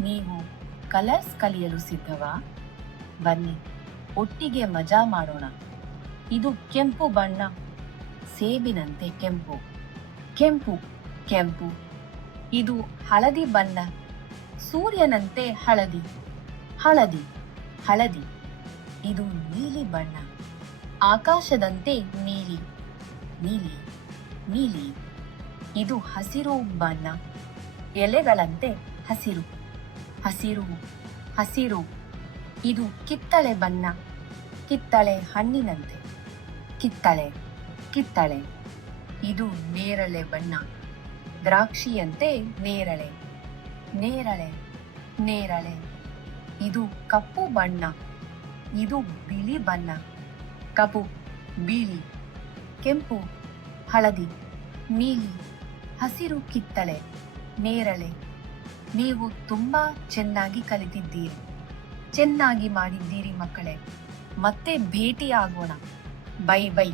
ನೀವು ಕಲರ್ಸ್ ಕಲಿಯಲು ಸಿದ್ಧವಾ? ಬನ್ನಿ, ಒಟ್ಟಿಗೆ ಮಜಾ ಮಾಡೋಣ. ಇದು ಕೆಂಪು ಬಣ್ಣ, ಸೇಬಿನಂತೆ ಕೆಂಪು. ಕೆಂಪು ಕೆಂಪು. ಇದು ಹಳದಿ ಬಣ್ಣ, ಸೂರ್ಯನಂತೆ ಹಳದಿ. ಹಳದಿ ಹಳದಿ. ಇದು ನೀಲಿ ಬಣ್ಣ, ಆಕಾಶದಂತೆ ನೀಲಿ. ನೀಲಿ ನೀಲಿ. ಇದು ಹಸಿರು ಬಣ್ಣ, ಎಲೆಗಳಂತೆ ಹಸಿರು. ಹಸಿರು ಹಸಿರು. ಇದು ಕಿತ್ತಳೆ ಬಣ್ಣ, ಕಿತ್ತಳೆ ಹಣ್ಣಿನಂತೆ. ಕಿತ್ತಳೆ ಕಿತ್ತಳೆ. ಇದು ನೇರಳೆ ಬಣ್ಣ, ದ್ರಾಕ್ಷಿಯಂತೆ ನೇರಳೆ. ನೇರಳೆ ನೇರಳೆ. ಇದು ಕಪ್ಪು ಬಣ್ಣ, ಇದು ಬಿಳಿ ಬಣ್ಣ. ಕಪ್ಪು ಬಿಳಿ. ಕೆಂಪು ಹಳದಿ, ನೀಲಿ, ಹಸಿರು, ಕಿತ್ತಳೆ, ನೇರಳೆ. ನೀವು ತುಂಬಾ ಚೆನ್ನಾಗಿ ಕಲಿತಿದ್ದೀರಿ. ಚೆನ್ನಾಗಿ ಮಾಡಿದ್ದೀರಿ ಮಕ್ಕಳೇ. ಮತ್ತೆ ಭೇಟಿಯಾಗೋಣ. Bye bye.